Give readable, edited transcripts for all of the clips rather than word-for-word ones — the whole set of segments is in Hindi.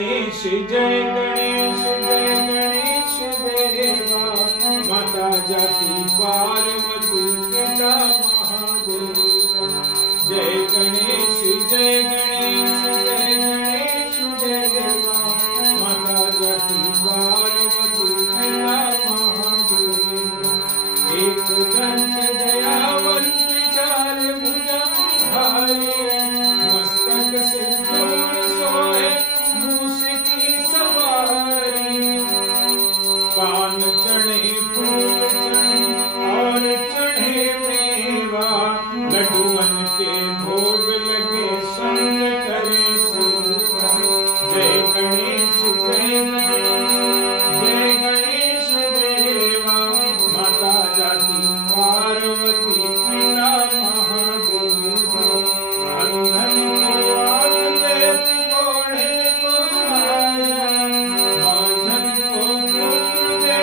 गणेश जय गणेश देवा, माता जाति पार्वती पिता महादेवा। जय गणेश देवा, माता जाति पार्वती पिता महादेवा। एक दंत दयावंत चार भुजाधारी, मस्तक सिंदूर सोहे मूस की सवारी। पान चढ़े फूल चढ़े और चढ़े मेवा, लड्डुअन के भोग लगे संग करे सेवा। जय गणेश देवा, माता जाति पार्वती पिता महादेवा। अंधन को आँख दे घोड़े को काया, बांझन को पुत्र दे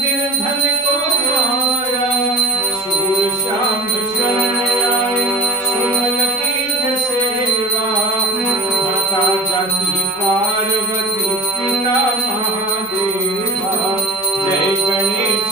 निर्धन को माया। सूर श्याम शरण आए सुमन की सेवा, माता जाति पार्वती पिता महादेवा। जय गणेश